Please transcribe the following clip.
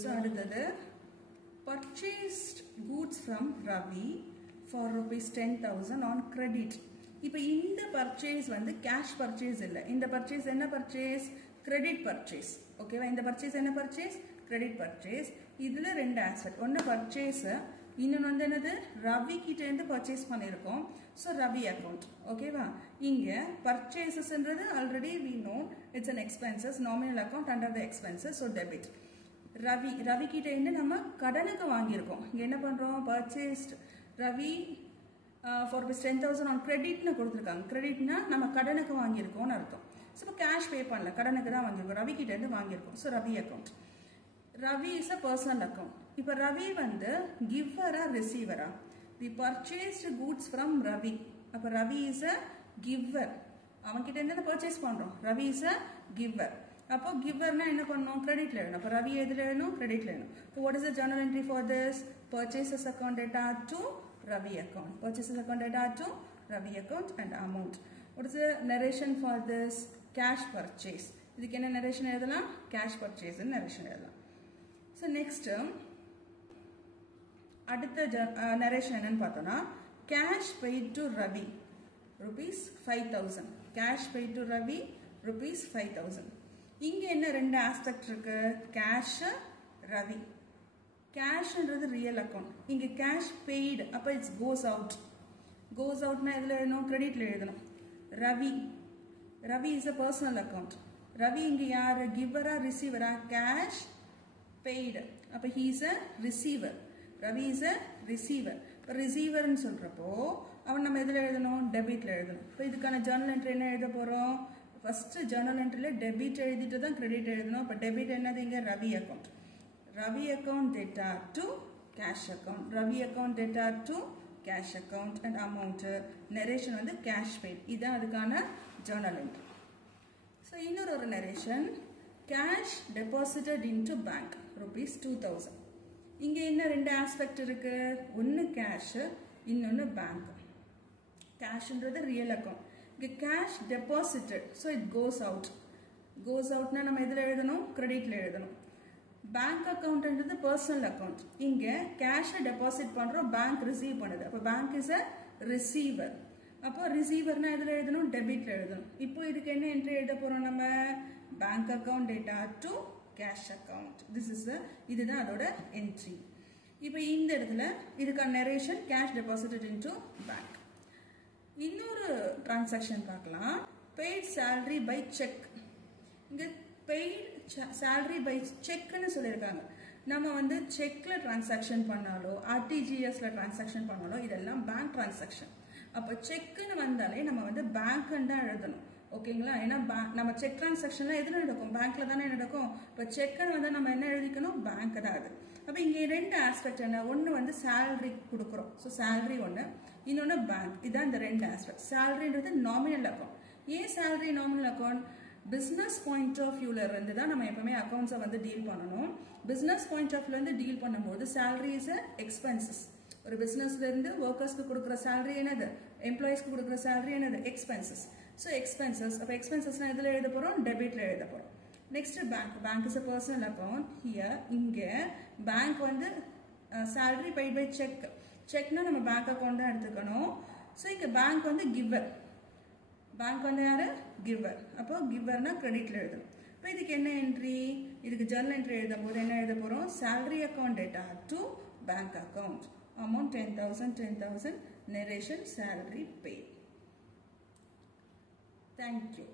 So அடுத்தது purchased goods from Ravi for rupees 10,000 on credit. இப்போ இந்த purchase வந்து cash purchase இல்ல. இந்த purchase என்ன purchase? Credit purchase. ஓகேவா? இந்த purchase என்ன purchase? Credit purchase. இதுல ரெண்டு aspect. ஒன்னு purchase, இன்னொன்னு வந்து என்னது? ரவி கிட்ட இருந்து purchase பண்ணிருக்கோம். So Ravi account. ஓகேவா? இங்க purchasesன்றது already we know it's an expenses, nominal account under the expenses, so debit. Ravi கிட்ட இருந்து நம்ம கடனுக்கு வாங்கியிருக்கோம். இங்க என்ன பண்றோம்? Purchased Ravi for 10,000 on credit னு கொடுத்திருக்காங்க. creditனா நம்ம கடனுக்கு வாங்கியிருக்கோம்னு அர்த்தம். So இப்போ cash pay பண்ணல, கடனுக்கு தான் வாங்கியிருக்கோம். ரவி கிட்ட இருந்து வாங்கியிருக்கோம். So Ravi account. Ravi is a personal account. இப்போ Ravi வந்து giver or receiver? We purchased goods from Ravi. அப்போ Ravi is a giver. அவன் கிட்ட இருந்து purchase பண்றோம். Ravi is a giver. அப்போ giverனா என்ன பண்ணணும்? கிரெடிட்ல எழுதணும். அப்போ ரவி எதுல எழுதணும்? கிரெடிட்ல எழுதணும். So what is the journal entry for this? Purchases account data to Ravi account. Purchases account data to Ravi account and amount. What is the narration for this? Cash purchase. இதுக்கு என்ன narration எழுதலாம்? Cash purchase narration எழுதலாம். So next அடுத்த narration என்னன்னு பார்த்தோம்னா cash paid to Ravi rupees 5,000. Cash paid to Ravi rupees 5,000. இங்க என்ன ரெண்டு ஆஸ்பெக்ட் இருக்கு? cash, Ravi. கேஷ்ன்றது ரியல் அக்கவுண்ட். இங்க cash paid அப்ப இட்ஸ் goes out. goes outனா எதுல எழுதணும்? கிரெடிட்ல எழுதணும். Ravi is a personal account. Ravi இங்க யாரு? giver or receiver? cash paid அப்ப he is a receiver. Ravi is a receiver. இப்ப receiver ன்னு சொல்றப்போ அவன் நம்ம எதுல எழுதணும்? டெபிட்ல எழுதணும். இப்ப இதுக்கான ஜர்னல் என்ட்ரி என்ன எழுத போறோம்? ஃபர்ஸ்ட் ஜர்னல் என்ட்ரில டெபிட் எழுதிட்டு தான் கிரெடிட் எழுதணும். அப்ப டெபிட் என்னது? இங்க Ravi account. Ravi account data to cash account. Ravi account data to cash account and amount. Narration வந்து cash paid. இதான் அதுக்கான journal entry. So இன்னொரு narration cash deposited into bank rupees 2,000. இங்க என்ன ரெண்டு aspect இருக்கு? ஒன்னு cash, இன்னொன்னு bank. Cashன்றது real account. இங்க cash deposited, so it goes out. Goes outனா நம்ம எதுல எழுதணும்? கிரெடிட்ல எழுதணும். பேங்க் அக்கவுண்ட்ன்றது பர்சனல் அக்கவுண்ட். இங்க கேஷ் டெபாசிட் பண்றோம், பேங்க் ரிசீவ் பண்ணுது. அப்ப பேங்க் இஸ் a ரிசீவர். அப்போ ரிசீவர்னா எதுல எழுதணும்? டெபிட்ல எழுதணும். இப்போ இதுக்கு என்ன என்ட்ரி எழுத போறோம் நம்ம? Bank account data to cash account. இதுதான் அதோட என்ட்ரி. இப்போ இந்த இடத்துல இதுக்கான narration cash deposited into bank. இன்னொரு டிரான்சாக்ஷன் பார்க்கலாம். Paid salary by check. இங்க பெய்ட் salary by checkன்னு சொல்லியிருக்காங்க. நம்ம வந்து செக்ல டிரான்சாக்ஷன் பண்ணாலோ ஆர்டிஜிஎஸ்ல டிரான்சாக்ஷன் பண்ணாலோ இதெல்லாம் பேங்க் டிரான்சாக்ஷன். அப்ப செக்னு வந்தாலே நம்ம வந்து பேங்க் தான் எழுதணும். ஓகேங்களா? ஏன்னா நம்ம செக் டிரான்சாக்ஷன்லாம் எதுல நடக்கும்? பேங்க்ல தானே நடக்கும். இப்ப செக்னு வந்து நம்ம என்ன எழுதிக்கணும்? பேங்க் தான் அது. அப்ப இங்க ரெண்டு ஆஸ்பெக்ட் என்ன? ஒன்னு வந்து salary கொடுக்குறோம். சோ salary ஒன்னு, இன்னொன்னு பேங்க். இதான் இந்த ரெண்டு ஆஸ்பெக்ட். சாலரின்றது நாமினல் அக்கவுண்ட். ஏன் salary nominal account? Business point of வியூல இருந்து தான் நம்ம எப்பவுமே அக்கவுண்ட்ஸை வந்து டீல் பண்ணணும். பிசினஸ் பாயிண்ட் ஆஃப் வியூல இருந்து டீல் பண்ணும்போது salary is எக்ஸ்பென்சஸ். ஒரு பிசினஸ்ல இருந்து ஒர்க்கர்ஸ்க்கு கொடுக்குற salary என்னது? எம்ப்ளாயிஸ்க்கு கொடுக்குற salary என்னது? எக்ஸ்பென்சஸ். So expenses. அப்ப எக்ஸ்பென்சஸ்னா எதுல எழுத போறோம்? டெபிட்ல எழுத போறோம். Next bank. Bank is a personal account. Here இங்க பேங்க் வந்து salary paid by check. செக்னா நம்ம பேங்க் அக்கவுண்ட் தான் எடுத்துக்கணும். சோ இங்க பேங்க் வந்து கிவர். பேங்க் வந்து யாரு? கிவர். அப்போ கிவர்னா கிரெடிட்ல எழுதணும். இப்போ இதுக்கு என்ன என்ட்ரி? இதுக்கு ஜர்னல் என்ட்ரி எழுதும் போது என்ன எழுத போறோம்? salary account data to bank account. Amount 10,000. Narration salary paid. Thank you.